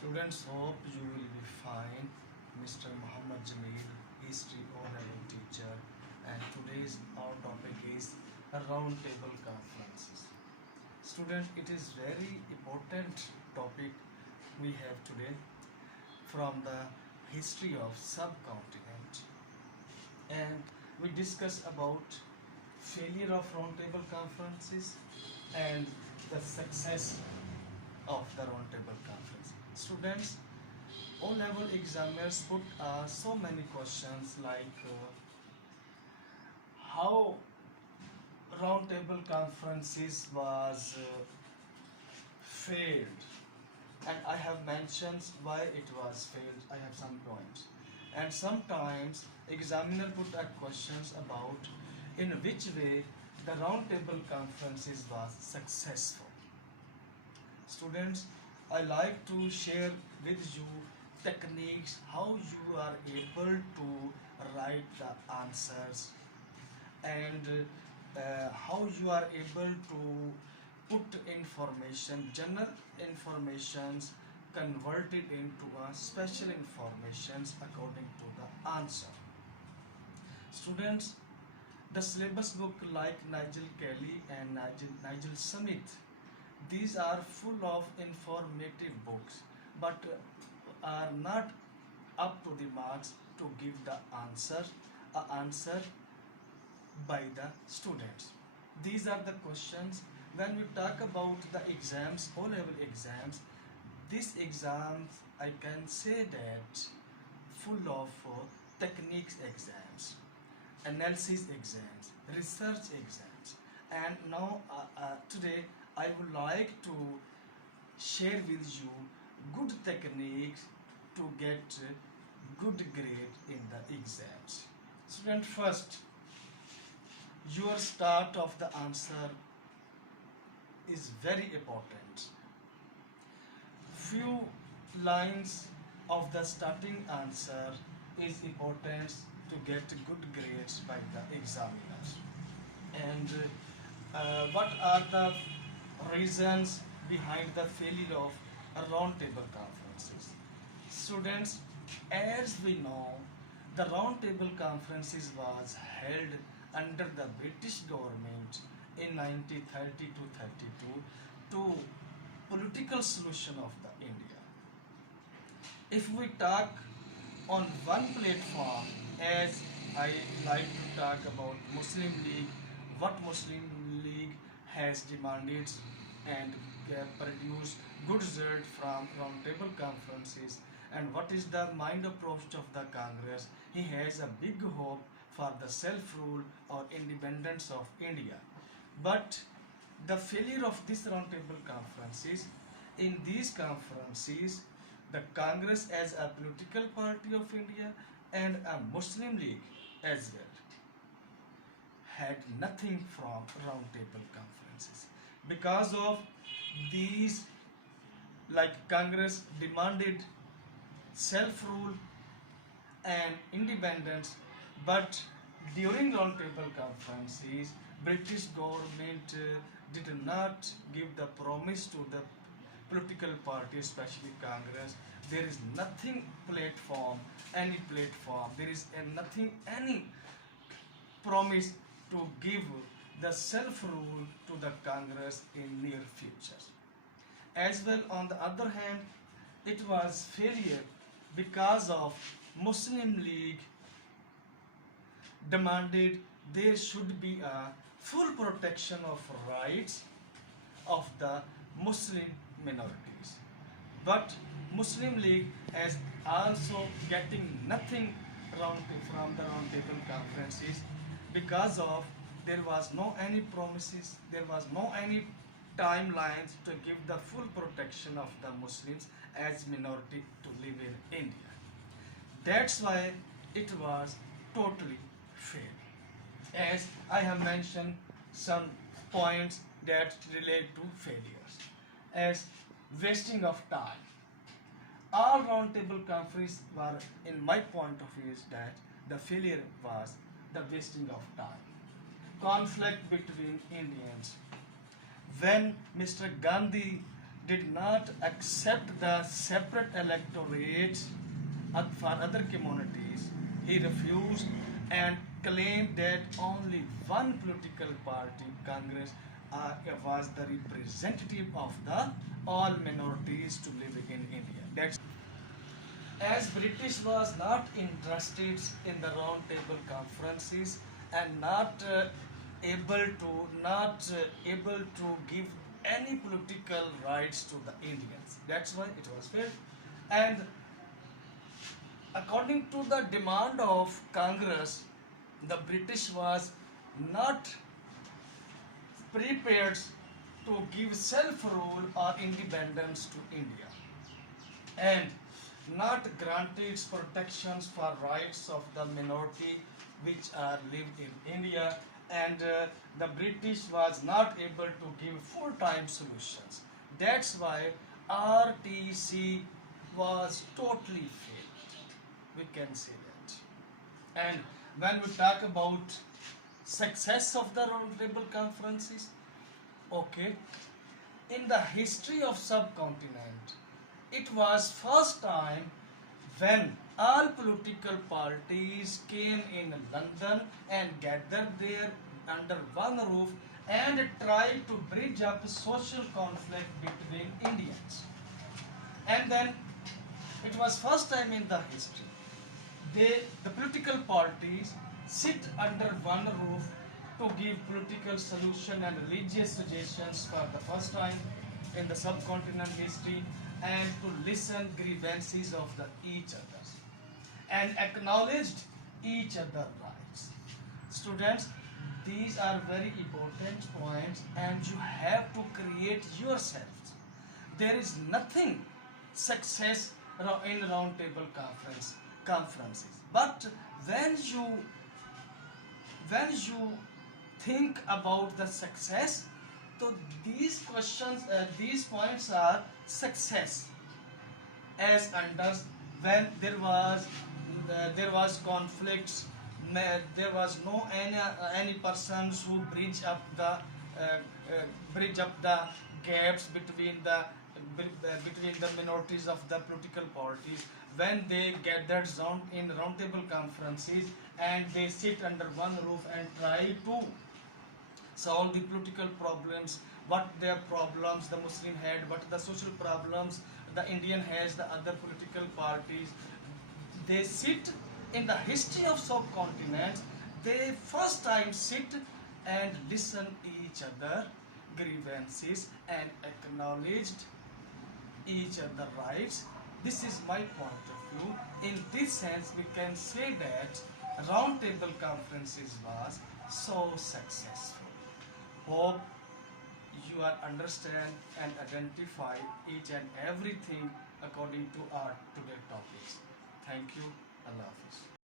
Students, hope you will be fine. Mr. Muhammad Jamil, History O-level teacher, and today's our topic is round table conferences. Student, it is very important topic we have today from the history of subcontinent, and we discuss about failure of round table conferences and the success of the round table conference. Students, O-level examiners put so many questions like how round table conferences was failed, and I have mentioned why it was failed. I have some points, and sometimes examiner put up questions about in which way the round table conferences was successful. Students, I like to share with you techniques how you are able to write the answers, and how you are able to put information, general informations, converted into a special informations according to the answer. Students, the syllabus book like Nigel Kelly and Nigel Smith, these are full of informative books, but are not up to the marks to give the answer by the students. These are the questions. When we talk about the exams, O-level exams, these exams I can say that full of techniques exams, analysis exams, research exams, and now today I would like to share with you good techniques to get good grade in the exams. Student, first, your start of the answer is very important. Few lines of the starting answer is important to get good grades by the examiners. And what are the reasons behind the failure of round table conferences? Students, as we know, the round table conferences was held under the British government in 1930 to 32 to political solution of the India. If we talk on one platform, as I like to talk about Muslim League, what Muslim League has demanded and produced good result from round table conferences, and what is the mind approach of the Congress. He has a big hope for the self-rule or independence of India. But the failure of this round table conferences, in these conferences, the Congress as a political party of India and a Muslim League as well had nothing from round table conferences. Because of these, like Congress demanded self-rule and independence, but during round table conferences, British government did not give the promise to the political party, especially Congress. There is nothing platform, any platform. There is nothing, any promise to give the self-rule to the Congress in near future. As well, on the other hand, it was failure because of Muslim League demanded there should be a full protection of rights of the Muslim minorities. But Muslim League has also getting nothing from the round table conferences because of there was no any promises, there was no any timelines to give the full protection of the Muslims as minority to live in India. That's why it was totally failed. As I have mentioned some points that relate to failures, as wasting of time. All round table conferences were, in my point of view, is that the failure was the wasting of time. Conflict between Indians. When Mr. Gandhi did not accept the separate electorate for other communities. He refused and claimed that only one political party, Congress, was the representative of the all minorities to live in India. That's as British was not interested in the round table conferences and not able to give any political rights to the Indians. That's why it was failed. And according to the demand of Congress, the British was not prepared to give self-rule or independence to India, and not granted protections for rights of the minority which are lived in India, and the British was not able to give full-time solutions. That's why RTC was totally failed. We can say that. And when we talk about success of the roundtable conferences, okay, in the history of subcontinent, it was first time when all political parties came in London and gathered there under one roof and tried to bridge up social conflict between Indians. And then it was first time in the history the political parties sit under one roof to give political solution and religious suggestions for the first time in the subcontinent history, and to listen grievances of the each others and acknowledged each other rights. Students, these are very important points and you have to create yourselves. There is nothing success in round table conferences, but when you think about the success, so these questions, these points are success as under when there was conflicts, there was no any persons who bridge up the gaps between the minorities of the political parties, when they gathered in roundtable conferences and they sit under one roof and try to solve the political problems, what their problems the Muslim had, what the social problems the Indian has, the other political parties. They sit in the history of subcontinents, they first time sit and listen each other grievances and acknowledged each other rights. This is my point of view. In this sense, we can say that roundtable conferences was so successful. Hope you are understand and identify each and everything according to our today topics. Thank you. Allah Hafiz.